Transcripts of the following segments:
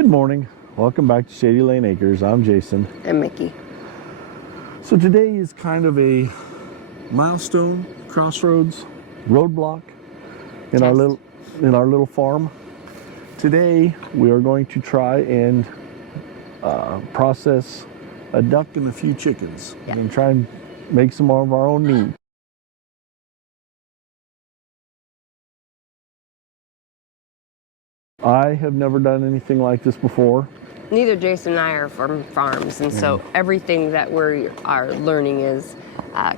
Good morning. Welcome back to Shady Lane Acres. I'm Jason. And Mickey. So today is kind of a milestone, crossroads, roadblock in our little farm. Today we are going to try and process a duck and a few chickens and try and make some of our own meat. I have never done anything like this before. Neither Jason and I are from farms, and so everything that we are learning is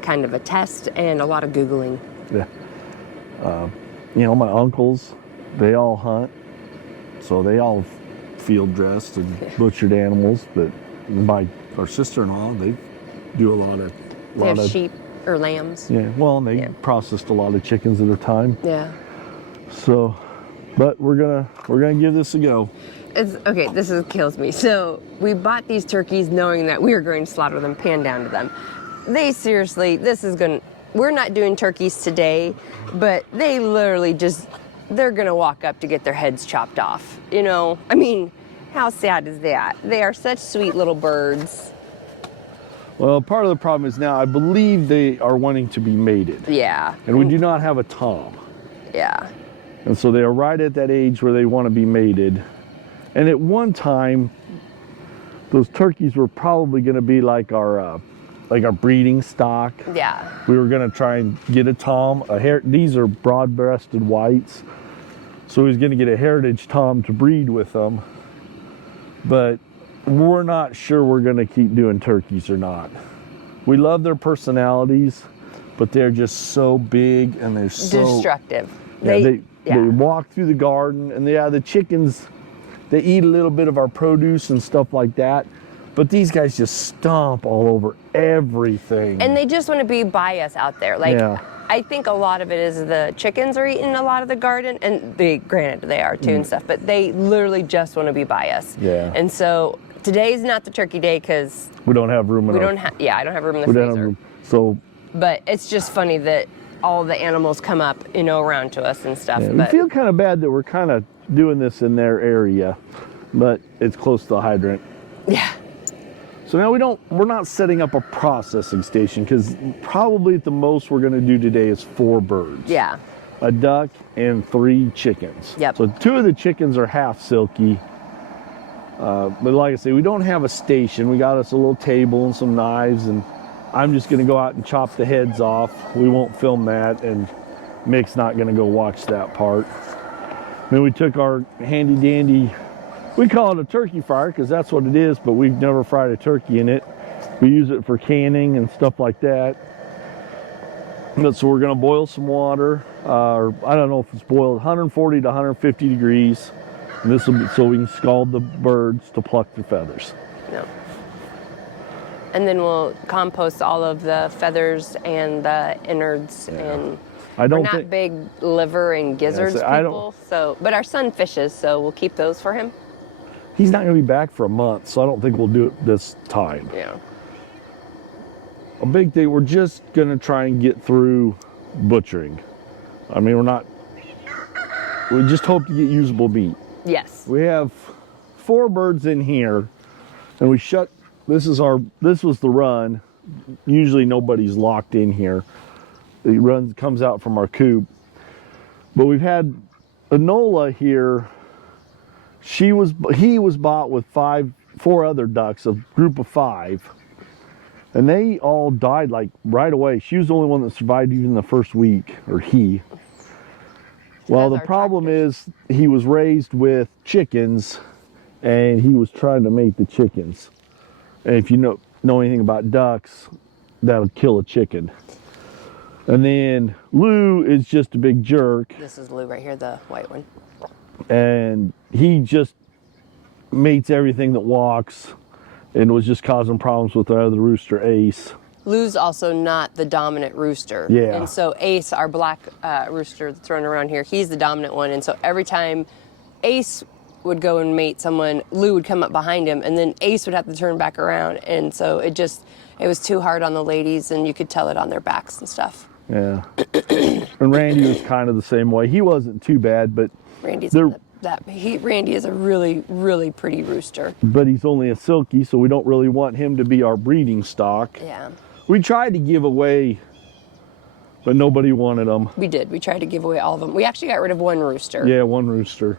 kind of a test and a lot of Googling. Yeah. You know, my uncles, they all hunt, so they all field dressed and butchered animals, but our sister-in-law, they do a lot of... They have sheep or lambs. Yeah, well, and they processed a lot of chickens at a time. Yeah. So, but we're gonna give this a go. Okay, this kills me. So we bought these turkeys knowing that we were going to slaughter them, pan down to them. They seriously, we're not doing turkeys today, but they literally they're gonna walk up to get their heads chopped off. You know, I mean, how sad is that? They are such sweet little birds. Well, part of the problem is now I believe they are wanting to be mated. Yeah. And we do not have a tom. Yeah. And so they are right at that age where they want to be mated. And at one time, those turkeys were probably going to be like our breeding stock. Yeah. We were going to try and get a tom. These are broad-breasted whites, so we was going to get a heritage tom to breed with them. But we're not sure we're going to keep doing turkeys or not. We love their personalities, but they're just so big and they're so destructive. They walk through the garden, and the chickens, they eat a little bit of our produce and stuff like that, but these guys just stomp all over everything. And they just want to be by us out there. I think a lot of it is the chickens are eating a lot of the garden, and granted they are too and stuff, but they literally just want to be by us. Yeah. And so today's not the turkey day because we don't have room. I don't have room in the freezer. So. But it's just funny that all the animals come up, around to us and stuff. Yeah, we feel kind of bad that we're kind of doing this in their area, but it's close to the hydrant. Yeah. So now we're not setting up a processing station, because probably at the most we're going to do today is 4 birds. Yeah. A duck and 3 chickens. Yep. So 2 of the chickens are half silky. But like I say, we don't have a station. We got us a little table and some knives, and I'm just going to go out and chop the heads off. We won't film that, and Mick's not going to go watch that part. Then we took our handy dandy, we call it a turkey fryer because that's what it is, but we've never fried a turkey in it. We use it for canning and stuff like that. So we're going to boil some water, or I don't know if it's boiled, 140 to 150 degrees. And this will be so we can scald the birds to pluck their feathers. No. And then we'll compost all of the feathers and the innards. And we're not big liver and gizzards people. But our son fishes, so we'll keep those for him. He's not going to be back for a month, so I don't think we'll do it this time. Yeah. A big thing, we're just going to try and get through butchering. I mean, we just hope to get usable meat. Yes. We have 4 birds in here, and this was the run. Usually nobody's locked in here. It comes out from our coop. But we've had Enola here. He was bought with 4 other ducks, a group of 5. And they all died like right away. She was the only one that survived even the first week, or he. Well, the problem is he was raised with chickens, and he was trying to mate the chickens. And if you know anything about ducks, that'll kill a chicken. And then Lou is just a big jerk. This is Lou right here, the white one. And he just mates everything that walks, and was just causing problems with our other rooster, Ace. Lou's also not the dominant rooster. Yeah. And so Ace, our black rooster that's running around here, he's the dominant one. And so every time Ace would go and mate someone, Lou would come up behind him, and then Ace would have to turn back around. And so it was too hard on the ladies, and you could tell it on their backs and stuff. Yeah. And Randy was kind of the same way. He wasn't too bad, but Randy's Randy is a really, really pretty rooster. But he's only a silkie, so we don't really want him to be our breeding stock. Yeah. We tried to give away, but nobody wanted them. We did. We tried to give away all of them. We actually got rid of one rooster. Yeah, one rooster.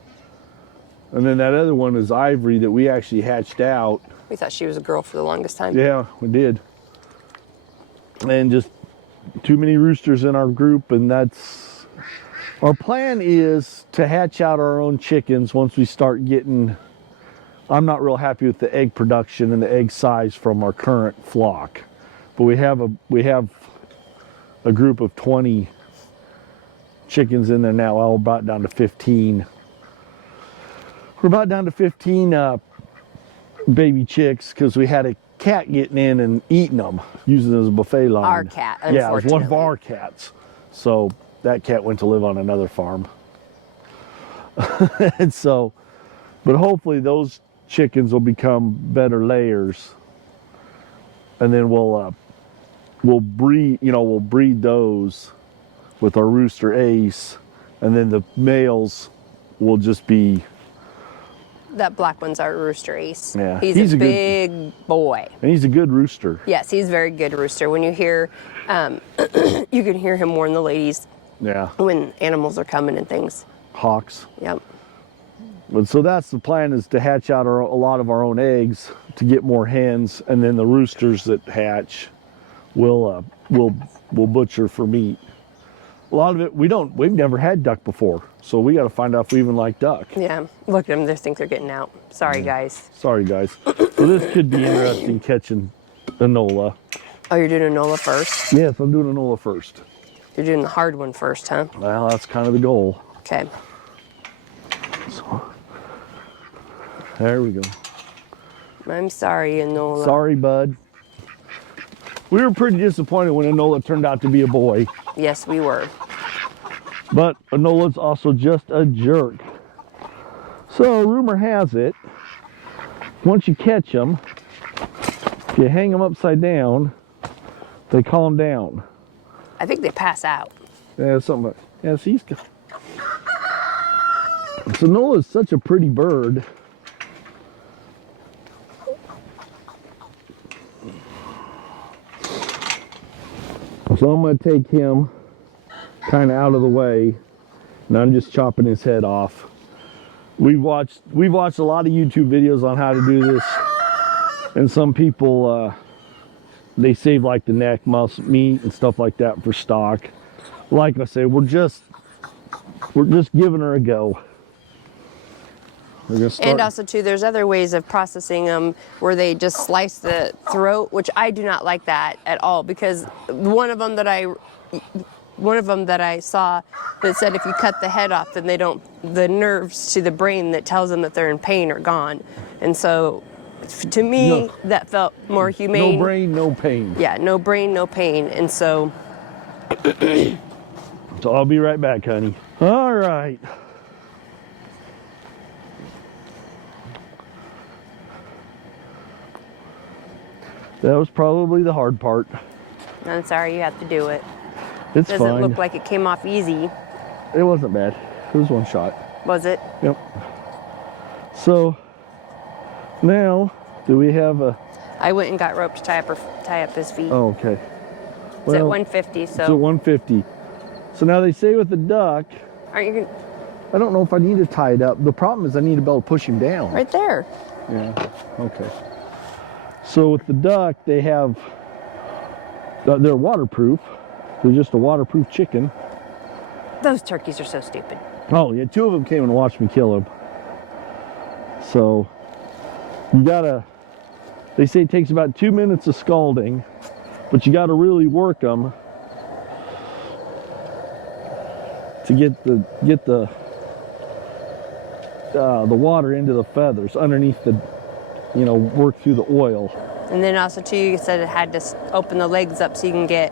And then that other one is Ivory that we actually hatched out. We thought she was a girl for the longest time. Yeah, we did. And just too many roosters in our group, and that's... Our plan is to hatch out our own chickens once we start getting... I'm not real happy with the egg production and the egg size from our current flock. But we have a group of 20 chickens in there now. We're about down to 15. We're about down to 15 baby chicks because we had a cat getting in and eating them, using it as a buffet line. Our cat, unfortunately. Yeah, it was one of our cats. So that cat went to live on another farm. And so, but hopefully those chickens will become better layers, and then we'll breed those with our rooster Ace, and then the males will just be... That black one's our rooster Ace. Yeah, he's a big boy. And he's a good rooster. Yes, he's a very good rooster. When you hear, you can hear him warn the ladies Yeah. when animals are coming and things. Hawks. Yep. But so that's the plan, is to hatch out a lot of our own eggs to get more hens, and then the roosters that hatch we'll butcher for meat. A lot of it we've never had duck before, so we got to find out if we even like duck. Yeah, look at them. They think they're getting out. Sorry, guys. Sorry, guys. So this could be interesting, catching Enola. Oh, you're doing Enola first? Yes, I'm doing Enola first. You're doing the hard one first, huh? Well, that's kind of the goal. Okay. So, there we go. I'm sorry, Enola. Sorry, bud. We were pretty disappointed when Enola turned out to be a boy. Yes, we were. But Enola's also just a jerk. So rumor has it, once you catch them, if you hang them upside down, they calm down. I think they pass out. Yeah, something like, yeah, see, so Enola's such a pretty bird. So I'm going to take him kind of out of the way, and I'm just chopping his head off. We've watched a lot of YouTube videos on how to do this, and some people they save like the neck, muscle, meat, and stuff like that for stock. Like I said, we're just giving her a go. We're gonna start. And also too, there's other ways of processing them where they just slice the throat, which I do not like that at all, because one of them that I saw that said if you cut the head off, then the nerves to the brain that tells them that they're in pain are gone. And so to me, that felt more humane. No brain, no pain. Yeah, no brain, no pain. And so So I'll be right back, honey. All right. That was probably the hard part. I'm sorry you have to do it. It's Doesn't fine. look like it came off easy. It wasn't bad. It was one shot. Was it? Yep. So now, do we have a... I went and got rope to tie up his feet. Oh, okay. It's at 150, so. It's at 150. So now they say with the duck, Aren't you I don't know if I need to tie it up. The problem is I need to be able to push him down. right there? Yeah, okay. So with the duck, they have, they're waterproof. They're just a waterproof chicken. Those turkeys are so stupid. Oh, yeah, 2 of them came and watched me kill him. So you gotta, they say it takes about 2 minutes of scalding, but you gotta really work them to get the water into the feathers underneath the, work through the oil. And then also too, you said it had to open the legs up so you can get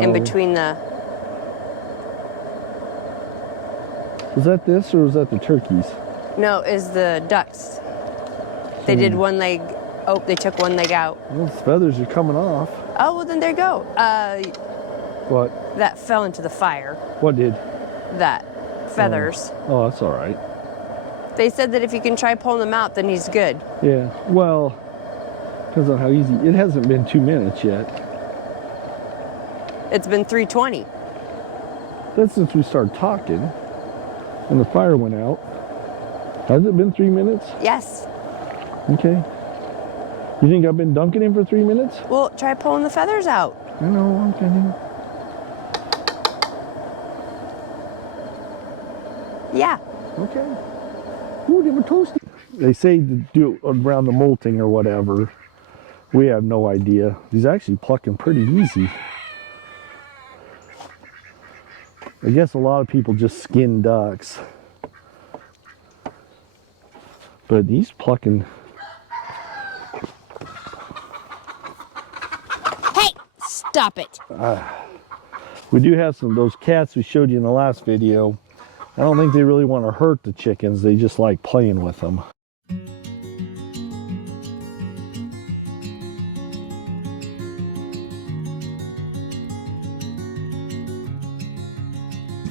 in between the. Was that this or was that the turkeys? No, is the ducks. They did one leg. Oh, they took one leg out. Those feathers are coming off. Oh, well then there you go. What? That fell into the fire. What did? That feathers. Oh, that's all right. They said that if you can try pulling them out, then he's good. Yeah, well, depends on how easy. It hasn't been 2 minutes yet. It's been 3:20. That's since we started talking and the fire went out. Has it been 3 minutes? Yes. Okay. You think I've been dunking him for 3 minutes? Well, try pulling the feathers out. I know, I'm kidding. Yeah. Okay. Ooh, they were toasty. They say to do it around the molting or whatever. We have no idea. He's actually plucking pretty easy. I guess a lot of people just skin ducks. But he's plucking. Hey, stop it. We do have some of those cats we showed you in the last video. I don't think they really want to hurt the chickens. They just like playing with them.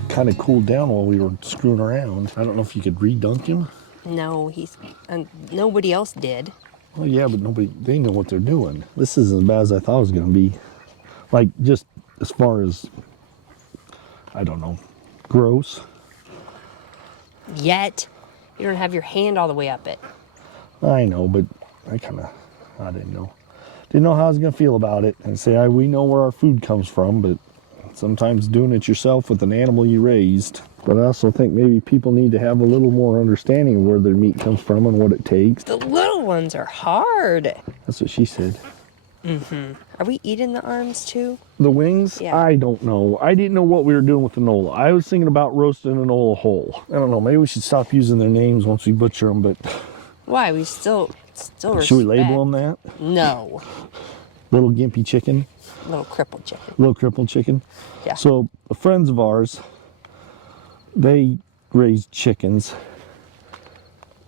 Kind of cooled down while we were screwing around. I don't know if you could re-dunk him. No, nobody else did. Well, yeah, but they know what they're doing. This isn't as bad as I thought it was going to be. Like, just as far as, I don't know, gross. Yet. You don't have your hand all the way up it. I know, but I didn't know. Didn't know how I was going to feel about it. And say, we know where our food comes from, but sometimes doing it yourself with an animal you raised. But I also think maybe people need to have a little more understanding of where their meat comes from and what it takes. The little ones are hard. That's what she said. Mm-hmm. Are we eating the arms too? The wings? Yeah. I don't know. I didn't know what we were doing with the Nola. I was thinking about roasting an Nola whole. I don't know. Maybe we should stop using their names once we butcher them, but... Why? We still respect. Should we label them that? No. Little gimpy chicken? Little crippled chicken. Little crippled chicken? Yeah. So, friends of ours, they raise chickens.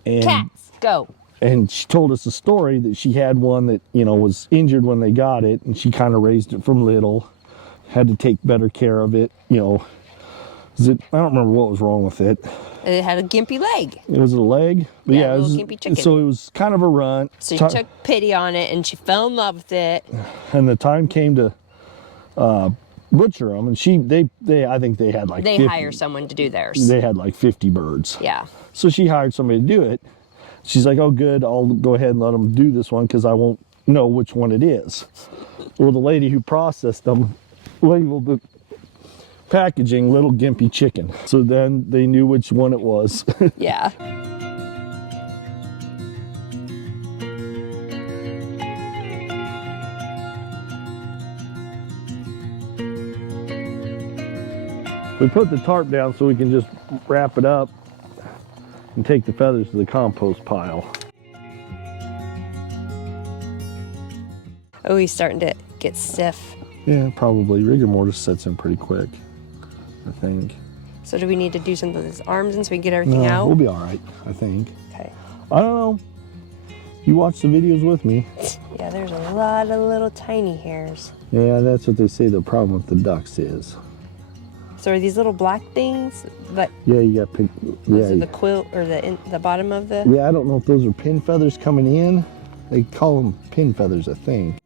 And Cats, go. And she told us a story that she had one that, was injured when they got it, and she kind of raised it from little, had to take better care of it, I don't remember what was wrong with it. It had a gimpy leg. It was a leg? But Yeah, it a was, little gimpy chicken. So it was kind of a runt. So she took pity on it, and she fell in love with it. And the time came to butcher them, and I think they had like They 50, hire someone to do theirs. They had like 50 birds. Yeah. So she hired somebody to do it. She's like, oh, good, I'll go ahead and let them do this one because I won't know which one it is. Well, the lady who processed them labeled the packaging little gimpy chicken. So then they knew which one it was. Yeah. We put the tarp down so we can just wrap it up and take the feathers to the compost pile. Oh, he's starting to get stiff. Yeah, probably. Rigor mortis sets in pretty quick, I think. So do we need to do something with his arms and so we can get everything No, out? we'll be all right, I think. Okay. I don't know. You watch the videos with me. Yeah, there's a lot of little tiny hairs. Yeah, that's what they say the problem with the ducks is. So are these little black things? But Yeah, you got pick. those are Yeah, the quilt or the bottom of the. yeah. I don't know if those are pin feathers coming in. They call them pin feathers, I think.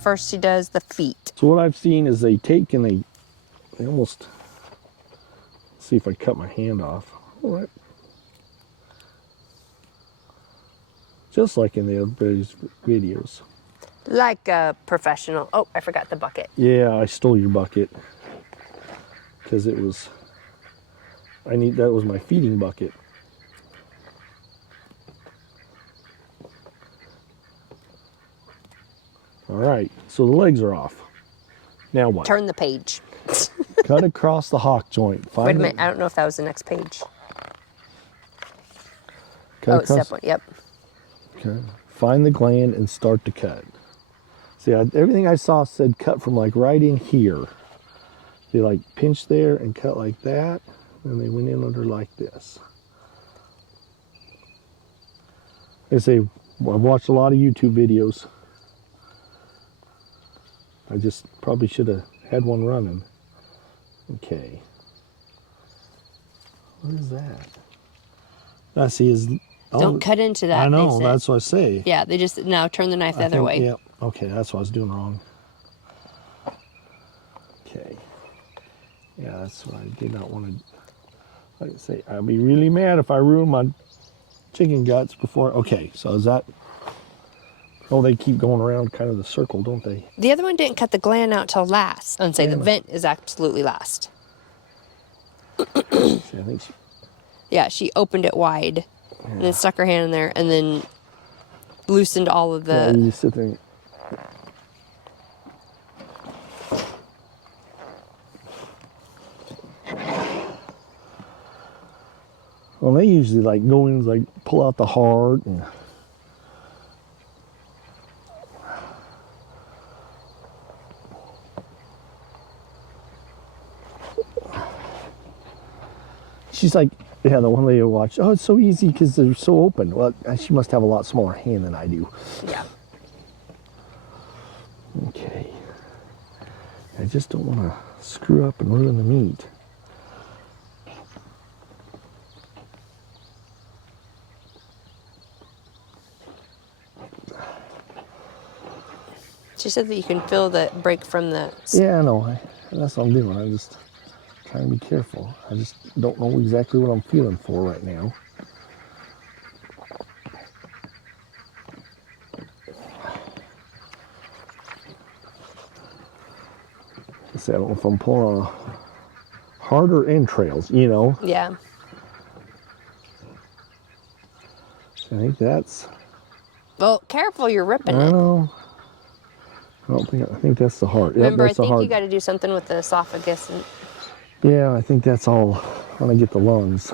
First, she does the feet. So what I've seen is they take and they almost, see if I cut my hand off. All right. Just like in the other videos. Like a professional. Oh, I forgot the bucket. Yeah, I stole your bucket because it was, that was my feeding bucket. All right, so the legs are off. Now what? Turn the page. Cut across the hock joint. Wait a minute, I don't know if that was the next page. Cut Step one, yep. Okay. Find the gland and start to cut. See, everything I saw said cut from like right in here. They like pinched there and cut like that, and they went in under like this. They say, well, I've watched a lot of YouTube videos. I just probably should have had one running. Okay. What is that? I see is. Don't cut into that. I know, they said. that's what I say. Yeah, they just now turn the knife the other way. Yeah, okay, that's what I was doing wrong. Okay. Yeah, that's what I did not want to. Like I say, I'd be really mad if I ruined my chicken guts before. Okay, so is that. Oh, they keep going around kind of the circle, don't they? The other one didn't cut the gland out till last. I'd say the vent is absolutely last. See, I think she. Yeah, she opened it wide and then stuck her hand in there and then loosened all of the. Yeah, you just sit there. Well, they usually like go in, like pull out the heart and. She's like, yeah, the one lady I watched. Oh, it's so easy because they're so open. Well, she must have a lot smaller hand than I do. Yeah. Okay. I just don't want to screw up and ruin the meat. She said that you can feel the break from the. Yeah, I know. That's what I'm doing. I'm just trying to be careful. I just don't know exactly what I'm feeling for right now. I don't know if I'm pulling on harder entrails, you know. Yeah. I think that's. Well, careful, you're ripping I it. know. I think that's the heart. Remember, yep, that's I think the heart. you got to do something with the esophagus. And... Yeah, I think that's all when I get the lungs.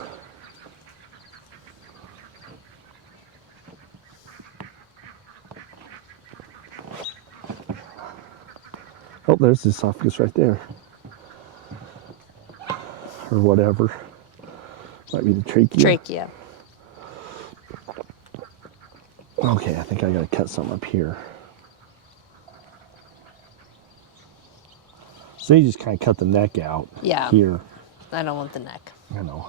Oh, there's the esophagus right there. Or whatever. Might be the trachea. Trachea. Okay, I think I gotta cut something up here. So you just kind of cut the neck out. Yeah. Here. I don't want the neck. I know.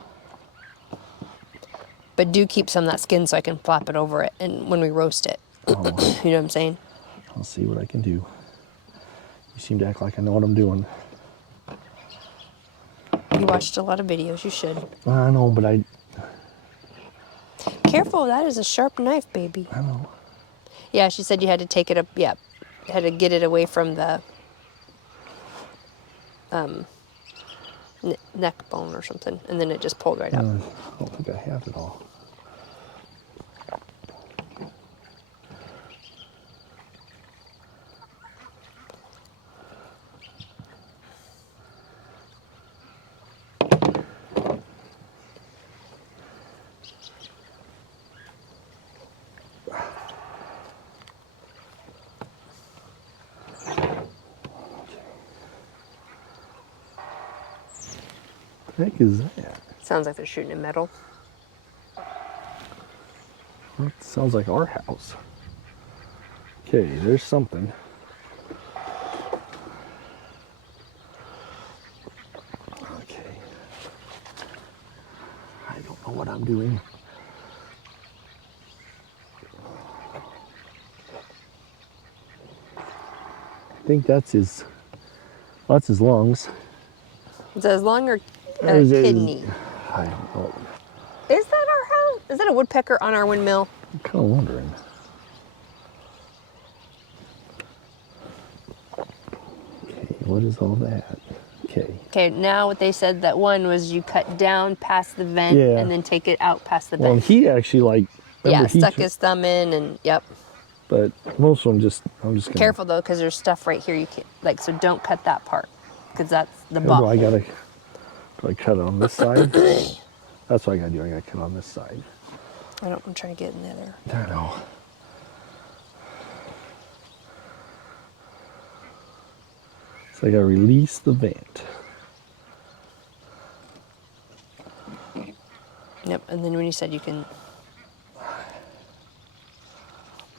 But do keep some of that skin so I can flap it over it and when we roast it. Oh, You know what I'm saying? I'll see what I can do. You seem to act like I know what I'm doing. You watched a lot of videos. You should. I know, but I Careful, that is a sharp knife, baby. don't know. Yeah, she said you had to take it up. Yeah, you had to get it away from the neck bone or something, and then it just pulled right out. I don't think I have it all. What the heck is that? Sounds like they're shooting in metal. That sounds like our house. Okay, there's something. Okay. I don't know what I'm doing. I think that's his lungs. Is that his lung or Is it- kidney? I don't know. Is that our house? Is that a woodpecker on our windmill? I'm kind of wondering. Okay, what is all that? Okay. Okay, now what they said that one was you cut down past the vent Yeah. and then take it out past the Well, vent. he actually like. Yeah, remember he stuck tr- his thumb in and yep. But most of them just. I'm just gonna. Careful though, because there's stuff right here you can't like. So don't cut that part, because that's the Do butt. I gotta? Do I cut it on this side? That's what I gotta do. I gotta cut on this side. I'm trying to get in there. I know. So I gotta release the vent. Yep, and then when you said you can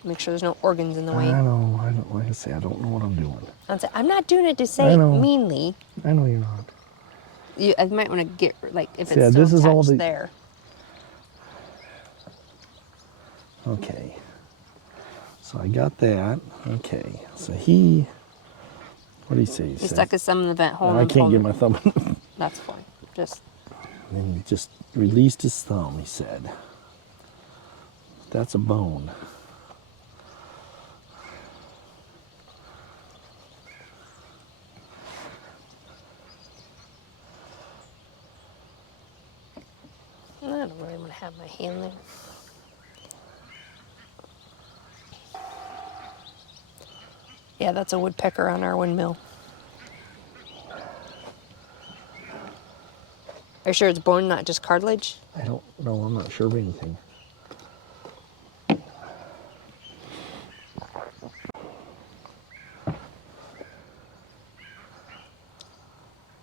make sure there's no organs in the way. I know, like I say, I don't know what I'm doing. I'm not doing it to say it meanly. I know you're not. I might want to get, like, if So it's yeah, still this is all attached the- there. Okay. So I got that. Okay. So what did he say? He stuck his thumb in the vent hole. I and can't pulled get it. my thumb in. That's fine. Just And then he just released his thumb, he said. That's a bone. I don't really want to have my hand there. Yeah, that's a woodpecker on our windmill. Are you sure it's bone, not just cartilage? I don't know. I'm not sure of anything.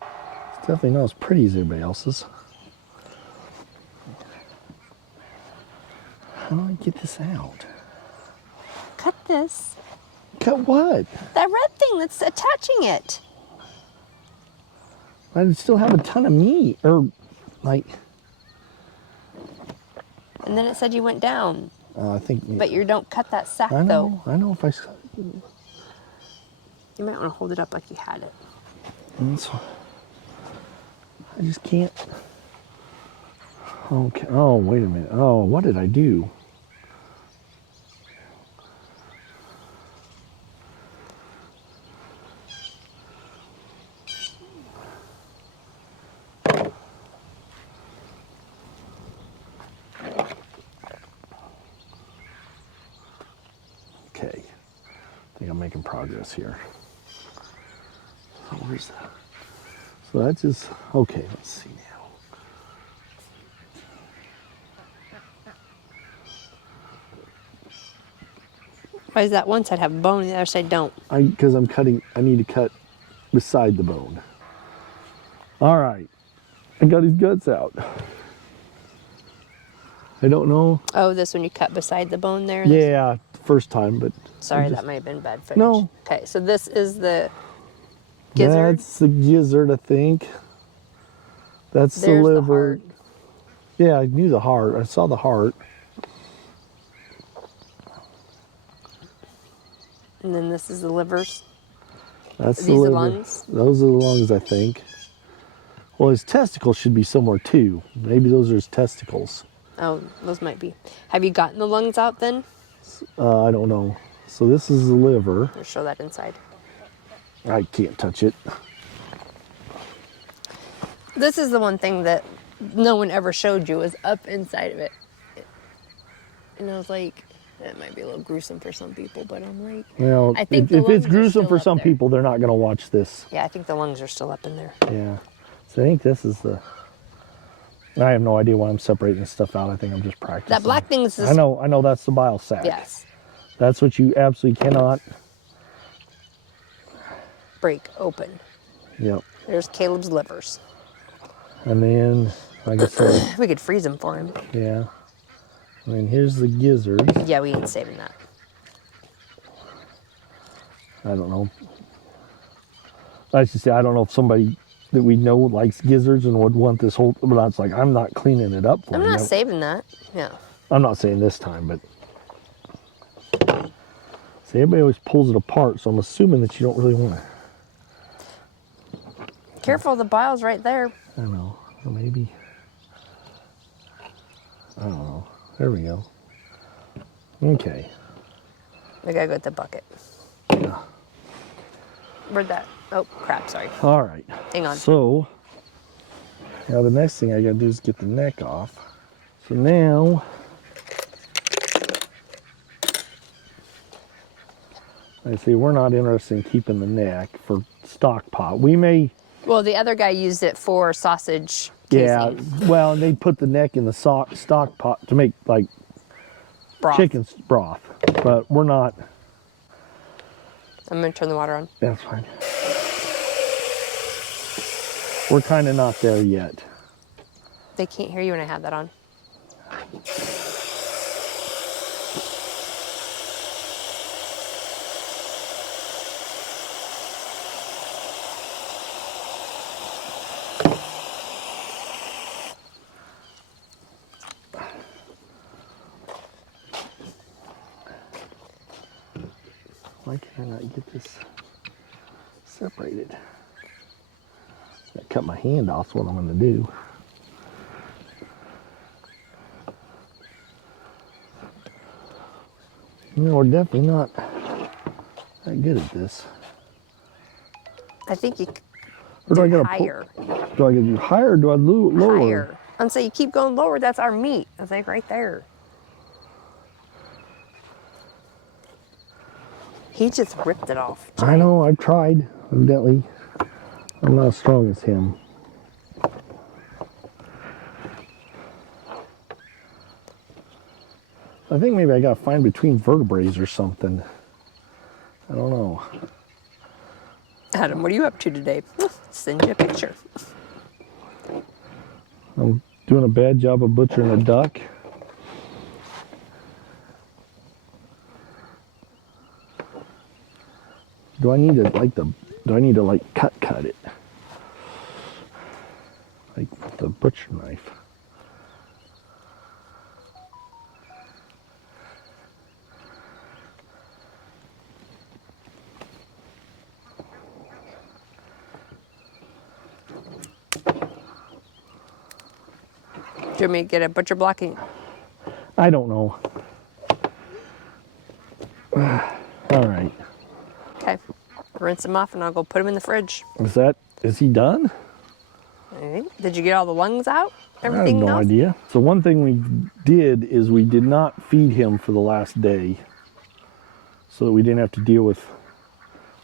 It's definitely not as pretty as everybody else's. How do I get this out? Cut this. Cut what? That red thing that's attaching it. I still have a ton of meat, or like. And then it said you went down. I think. But you don't cut that sack, I though. know. I know if I. You might want to hold it up like you had it. I just can't. Okay. Oh, wait a minute. Oh, what did I do? Okay. I think I'm making progress here. So where's that? So that's just, okay, let's see now. Why does that one side have a bone and the other side don't? Because I'm cutting, I need to cut beside the bone. All right, I got his guts out. I don't know. Oh, this one you cut beside the bone there? Yeah, first time, but. Sorry, that might have been bad footage. No. Okay, so this is the gizzard. That's the gizzard, I think. That's There's the the liver. heart. Yeah, I knew the heart. I saw the heart. And then this is the livers. That's Are the these the liver. lungs? Those are the lungs, I think. Well, his testicles should be somewhere too. Maybe those are his testicles. Oh, those might be. Have you gotten the lungs out then? I don't know. So this is the liver. Or show that inside. I can't touch it. This is the one thing that no one ever showed you is up inside of it. And I was like, that might be a little gruesome for some people, but I'm like, You know, I think the if it's lungs are gruesome still for up some there. people, they're not going to watch this. Yeah, I think the lungs are still up in there. Yeah. So I think this is the. I have no idea why I'm separating this stuff out. I think I'm just practicing. That black thing is this. I know that's the bile sac. Yes. That's what you absolutely cannot. Break open. Yep. There's Caleb's livers. And then, like I said, We could freeze them for him. yeah. And then here's the gizzard. Yeah, we ain't saving that. I don't know. I should say, I don't know if somebody that we know likes gizzards and would want this whole, but it's like, I'm not cleaning it up for I'm you. not saving that. Yeah. I'm not saying this time, but. See, everybody always pulls it apart, so I'm assuming that you don't really want to. Careful, the bile's right there. I don't know. Or maybe. I don't know. There we go. Okay. We gotta go with the bucket. Yeah. Where'd that? Oh, crap, sorry. All right. Hang on. So, now the next thing I gotta do is get the neck off. So now, I see we're not interested in keeping the neck for stock pot. We may, Well, the other guy used it for sausage yeah, casing. well, they put the neck in the stock pot to make like Broth. chicken broth, but we're not. I'm gonna turn the water on. That's fine. we're kind of not there yet. They can't hear you when I have that on. Why can't I get this separated? I cut my hand off is what I'm going to do. You know, we're definitely not that good at this. I think you Or do I do gotta higher. do I gotta do higher or do I lower? Higher. And so you keep going lower, that's our meat. It's like right there. He just ripped it off. I know, I've tried. Evidently, I'm not as strong as him. I think maybe I gotta find between vertebrae or something. I don't know. Adam, what are you up to today? Send you a picture. I'm doing a bad job of butchering a duck. Do I need to like cut it? Like with the butcher knife. Do you want me to get a butcher blocking? I don't know. All right. Okay. Rinse him off and I'll go put him in the fridge. Is he done? Okay. Did you get all the lungs out? I have Everything no else? idea. So one thing we did is we did not feed him for the last day so that we didn't have to deal with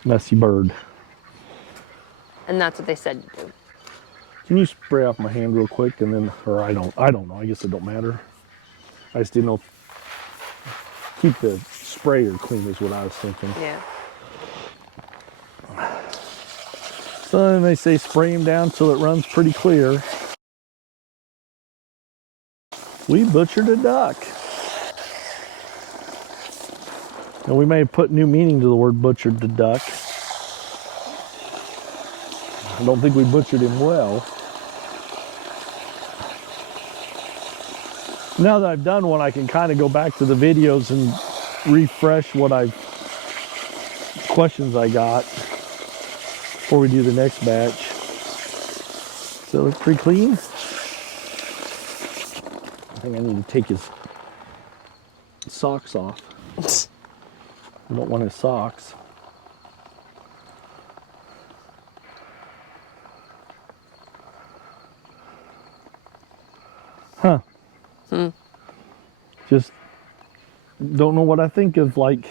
messy bird. And that's what they said to do. Can you spray off my hand real quick and then, or I don't know. I guess it don't matter. I just didn't know. Keep the sprayer clean is what I was thinking. Yeah. So then they say spray him down till it runs pretty clear. We butchered a duck. And we may have put new meaning to the word butchered the duck. I don't think we butchered him well. Now that I've done one, I can kind of go back to the videos and refresh questions I got before we do the next batch. So it's pretty clean. I think I need to take his socks off. I don't want his socks. Huh. Just don't know what I think of, like,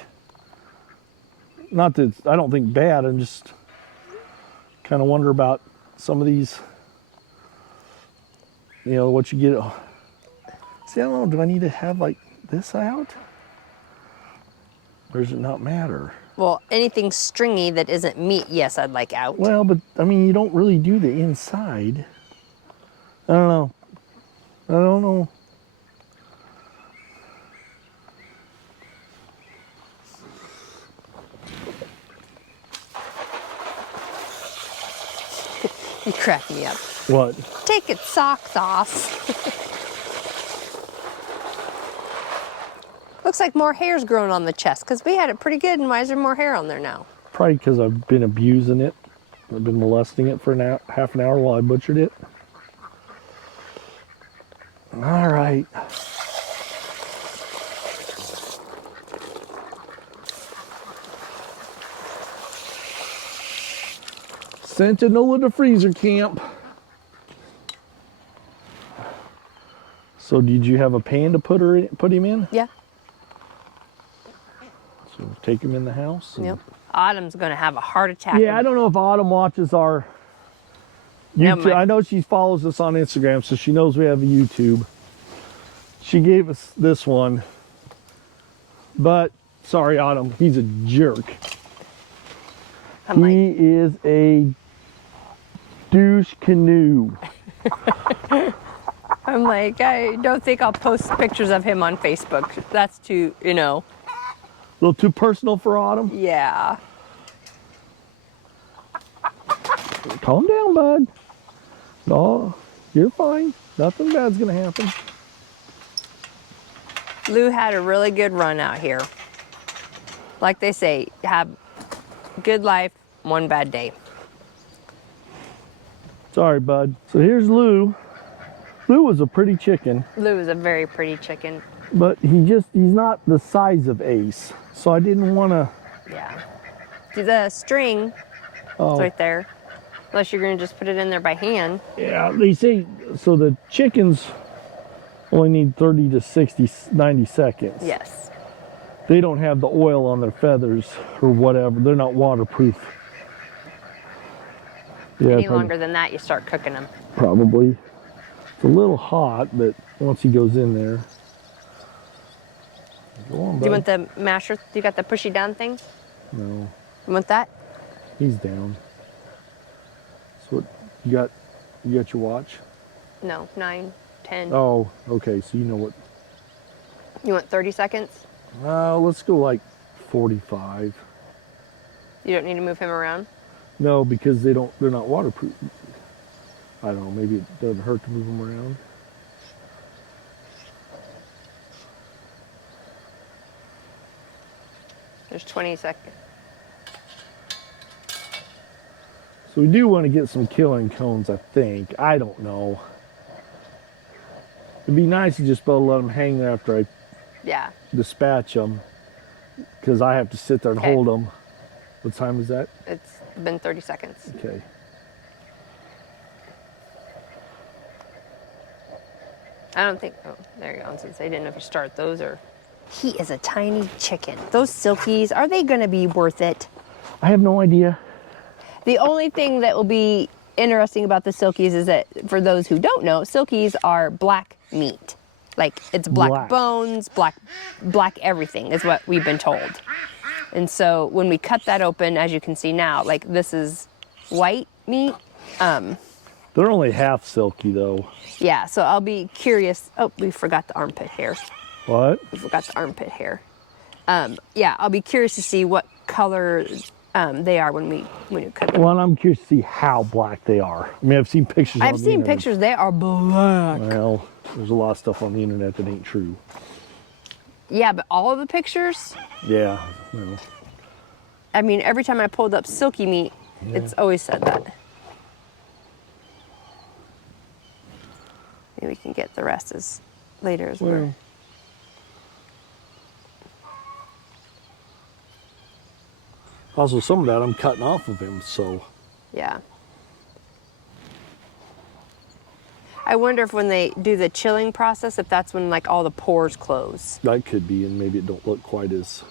not that I don't think bad, I'm just kind of wonder about some of these, you know, what you get. See, I don't know, do I need to have like this out? Or does it not matter? Well, anything stringy that isn't meat, yes, I'd like out. Well, but I mean, you don't really do the inside. I don't know. I don't know. You crack me up. What? Take its socks off. Looks like more hair's growing on the chest because we had it pretty good, and why is there more hair on there now? Probably because I've been abusing it. I've been molesting it for half an hour while I butchered it. All right. Sentinel of the freezer camp. So did you have a pan to put him in? Yeah. So take him in the house? and- Yep. Autumn's gonna have a heart attack. Yeah, I don't know if Autumn watches our No, YouTube. my- I know she follows us on Instagram, so she knows we have a YouTube. She gave us this one. But, sorry, Autumn, he's a jerk. I'm like, He is a douche canoe. I'm like, I don't think I'll post pictures of him on Facebook. That's too, A little too personal for Autumn. yeah. Calm down, bud. No, you're fine. Nothing bad's gonna happen. Lou had a really good run out here. Like they say, have good life, one bad day. Sorry, bud. So here's Lou. Lou was a pretty chicken, Lou is a very pretty chicken. but he's not the size of Ace. So I didn't want to. Yeah. See the string, Oh, it's right there. Unless you're gonna just put it in there by hand. yeah. They say so. The chickens only need 30 to 60, 90 seconds. Yes. They don't have the oil on their feathers or whatever. They're not waterproof. Yeah, Any longer than that, you start cooking them. probably. It's a little hot, but once he goes in there. Go on, Do you bud. want the masher? You got the pushy down thing? No, You want that? he's down. So what you got? You got your watch? No, 9, 10. Oh, okay. So you know what? You want 30 seconds? Let's go like 45. You don't need to move him around? No, because they're not waterproof. I don't know, maybe it doesn't hurt to move them around. There's 20 seconds. So we do want to get some killing cones, I think. I don't know. It'd be nice to just be able to let them hang there after I Yeah. dispatch them, because I have to sit there and Okay. hold them. What time is that? It's been 30 seconds. Okay. I don't think, oh, there you go. I was gonna say, I didn't know if you start those or. He is a tiny chicken. Those silkies, are they gonna be worth it? I have no idea. The only thing that will be interesting about the silkies is that, for those who don't know, silkies are black meat. Like, it's black bones, black everything is what we've been told. And so when we cut that open, as you can see now, like, this is white meat. They're only half silky though. Yeah, so I'll be curious. Oh, we forgot the armpit hair. What? We forgot the armpit hair. Yeah, I'll be curious to see what color they are when we cut them. Well, I'm curious to see how black they are. I mean, I've seen pictures. I've seen pictures. They are black. Well, there's a lot of stuff on the internet that ain't true. Yeah, but all of the pictures. Yeah. Well, I mean, every time I pulled up silky meat, it's always said that. Maybe we can get the rest as later as well. Also, some of that I'm cutting off of him, so. Yeah. I wonder if when they do the chilling process, if that's when like all the pores close. That could be, and maybe it don't look quite as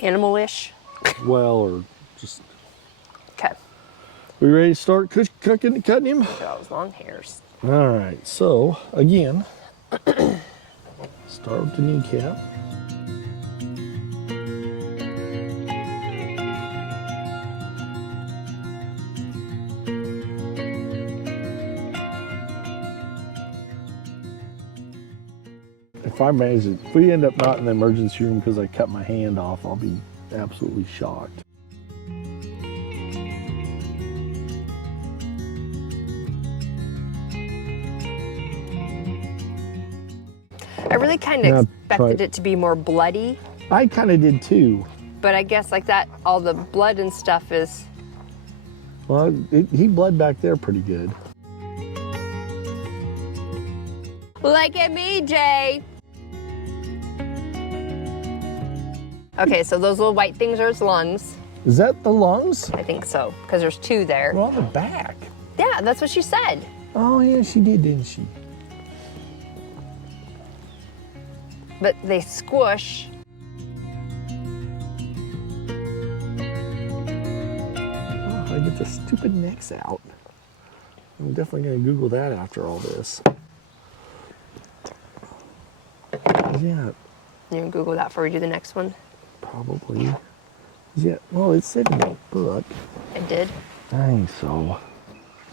Animal-ish. well, or just. Okay. We ready to start cutting him? Look at all those long hairs. All right. So again, start with the kneecap. If we end up not in the emergency room because I cut my hand off, I'll be absolutely shocked. I really kind of expected it to be more bloody, I kind of did too. but I guess like that, all the blood and stuff is. Well, he bled back there pretty good. Look at me, Jay. Okay, so those little white things are his lungs. Is that the lungs? I think so, because there's two there. They're on the back. Yeah, that's what she said. Oh yeah, she did, didn't she? But they squish. Oh, I get the stupid necks out. I'm definitely gonna Google that after all this. Yeah, You can Google that before we do the next one. probably. Yeah, well, it said in the book. I did. I think so.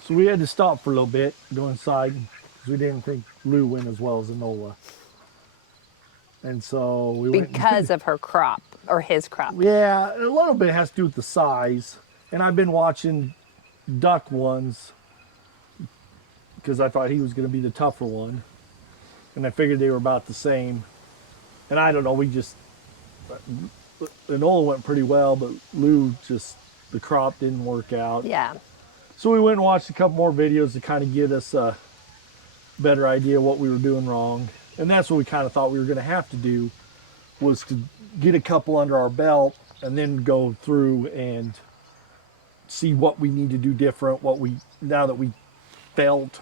So we had to stop for a little bit, go inside, because we didn't think Lou went as well as Enola. And so we went. Because of her crop, or his crop. Yeah, a little bit has to do with the size. And I've been watching duck ones because I thought he was going to be the tougher one. And I figured they were about the same. And I don't know, Enola went pretty well, but Lou just, the crop didn't work out. Yeah. So we went and watched a couple more videos to kind of get us a better idea of what we were doing wrong. And that's what we kind of thought we were going to have to do, was to get a couple under our belt and then go through and see what we need to do different, now that we felt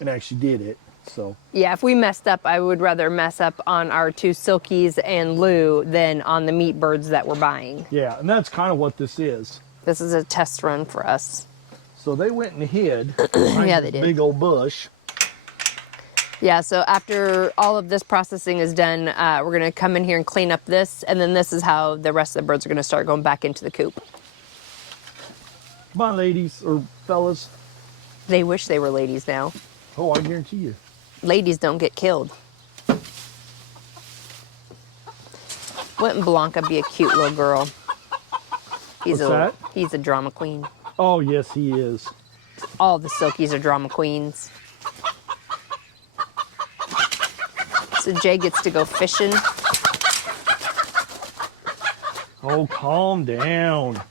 and actually did it. So Yeah, if we messed up, I would rather mess up on our 2 silkies and Lou than on the meat birds that we're buying. yeah, and that's kind of what this is. This is a test run for us. So they went and hid behind Yeah, this they did. big old bush. Yeah, so after all of this processing is done, we're going to come in here and clean up this, and then this is how the rest of the birds are going to start going back into the coop. Come on, ladies or fellas. They wish they were ladies now. Oh, I guarantee you. Ladies don't get killed. Wouldn't Blanca be a cute little girl? What's that? He's a drama queen. Oh, yes, he is. All the silkies are drama queens. So Jay gets to go fishing. Oh, calm down.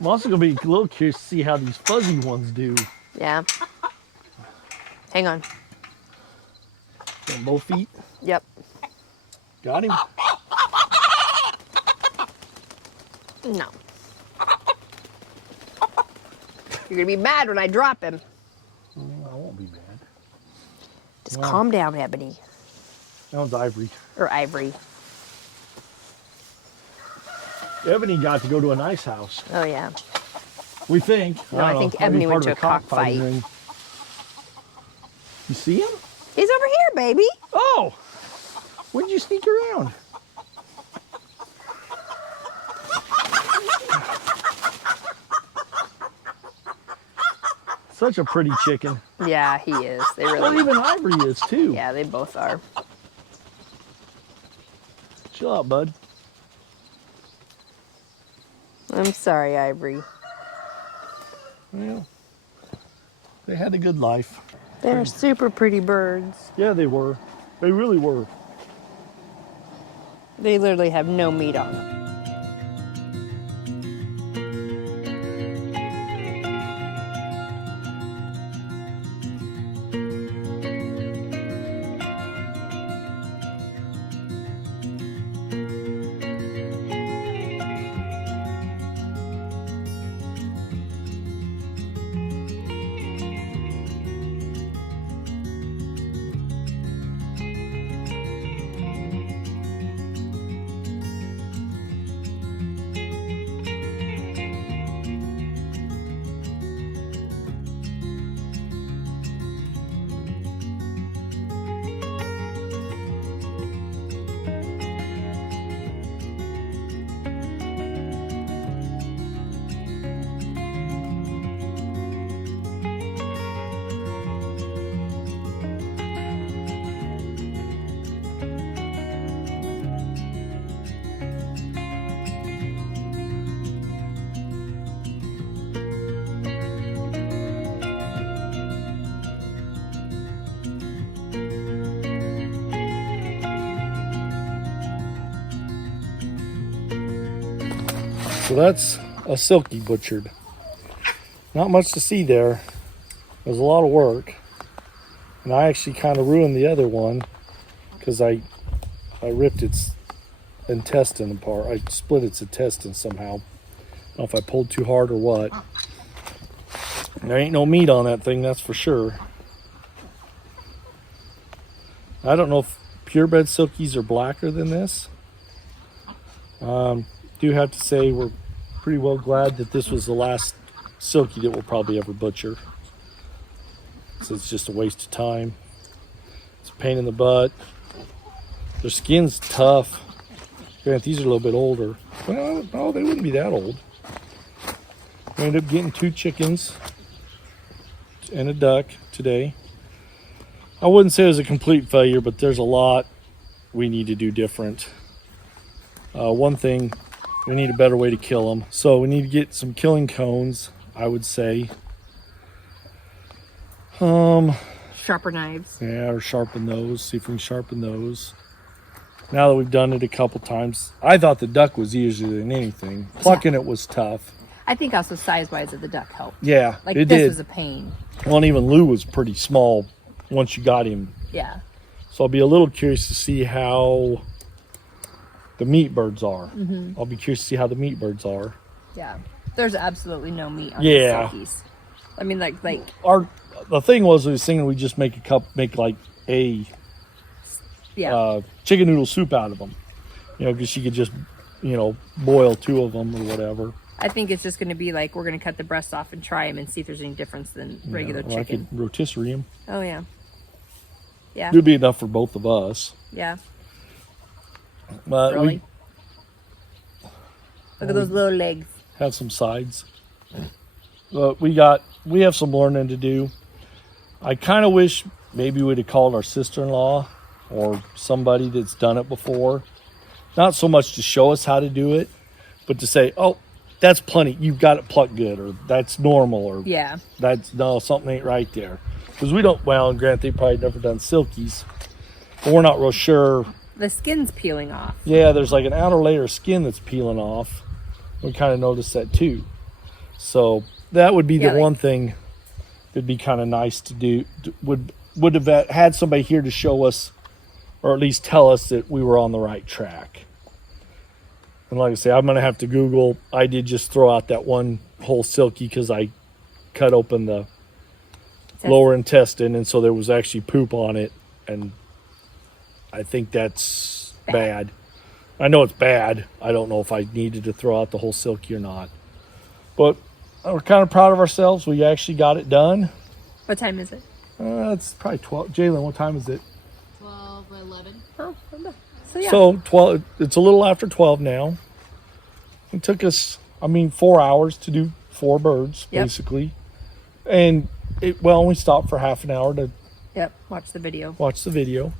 I'm also going to be a little curious to see how these fuzzy ones do. Yeah. Hang on. On both feet. Yep. Got him. No. You're gonna be mad when I drop him. I won't be mad. Just Wow. calm down, Ebony. That one's Ivory. Or Ivory. Ebony got to go to a nice house. Oh, yeah. We think. No, I don't think know, maybe Ebony went part of to a the cockfighting cockfight. ring. You see him? He's over here, baby. Oh! When did you sneak around? Such a pretty chicken. Yeah, he is. They Well, really. even Ivory is too. Yeah, they both are. Chill out, bud. I'm sorry, Ivory. Well, they had a good life. They're super pretty birds. Yeah, they were. They really were. They literally have no meat on them. So that's a silky butchered. Not much to see there. It was a lot of work. And I actually kind of ruined the other one because I ripped its intestine apart. I split its intestine somehow. I don't know if I pulled too hard or what. There ain't no meat on that thing, that's for sure. I don't know if purebred silkies are blacker than this. Do have to say we're pretty well glad that this was the last silky that we'll probably ever butcher. So it's just a waste of time. It's a pain in the butt. Their skin's tough. Granted, these are a little bit older. Well, no, they wouldn't be that old. We ended up getting 2 chickens. and a duck today. I wouldn't say it was a complete failure, but there's a lot we need to do different. One thing, we need a better way to kill them. So we need to get some killing cones, I would say. Sharper knives. Yeah, or sharpen those. See if we can sharpen those. Now that we've done it a couple times, I thought the duck was easier than anything. Plucking it was tough. I think also size-wise of the duck helped. Yeah, Like it this did. was a pain. Well, and even Lou was pretty small once you got him. Yeah. So I'll be a little curious to see how the meat birds are. I'll be curious to see how the meat birds are. Yeah. There's absolutely no meat on Yeah. the silkies. I mean, like The thing was, we was thinking we just make like a chicken noodle soup out of them. You know, because you could just, boil 2 of them or whatever. I think it's just going to be like we're going to cut the breasts off and try them and see if there's any difference than regular Or I chicken. could rotisserie them. Oh yeah. Yeah. It'd be enough for both of us. Yeah. But Really? Look at those little legs. have some sides. But we have some learning to do. I kind of wish maybe we'd have called our sister-in-law or somebody that's done it before. Not so much to show us how to do it, but to say, oh, that's plenty. You've got it plucked good, or that's normal, or Yeah. something ain't right there. Because we don't, well, and Grant, they probably never done silkies, but we're not real sure. The skin's peeling off. Yeah, there's like an outer layer of skin that's peeling off. We kind of noticed that too. So that would be the one thing that'd be kind of nice to do. Would have had somebody here to show us, or at least tell us that we were on the right track. And like I say, I'm going to have to Google. I did just throw out that one whole silky because I cut open the lower intestine, and so there was actually poop on it, and I think that's bad. I know it's bad. I don't know if I needed to throw out the whole silky or not. But we're kind of proud of ourselves. We actually got it done. What time is it? It's probably 12. Jalen, what time is it? 12 or 11. Oh, so yeah. So 12. It's a little after 12 now. It took us, 4 hours to do 4 birds, basically. And we stopped for half an hour to watch the video. watch the video.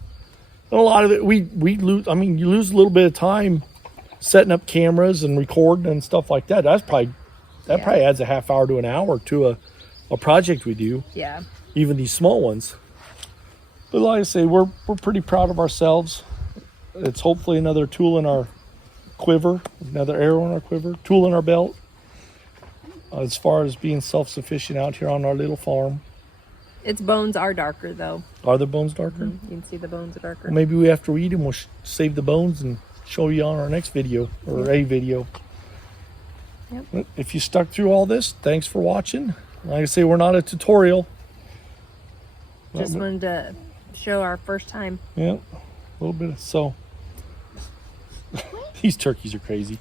And a lot of it, we lose. You lose a little bit of time setting up cameras and recording and stuff like that. Probably adds a half hour to an hour to a project we do. Yeah. Even these small ones. But like I say, we're pretty proud of ourselves. It's hopefully another tool in our quiver, another arrow in our quiver, tool in our belt. As far as being self-sufficient out here on our little farm. Its bones are darker though. Are the bones darker? You can see the bones are darker. Maybe after we eat them, we'll save the bones and show you on our next video, or a video. Yep. If you stuck through all this, thanks for watching. Like I say, we're not a tutorial. Just wanted to show our first time. Yeah, a little bit. So, these turkeys are crazy.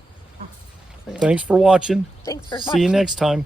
Thanks for watching. Thanks for See you watching. next time.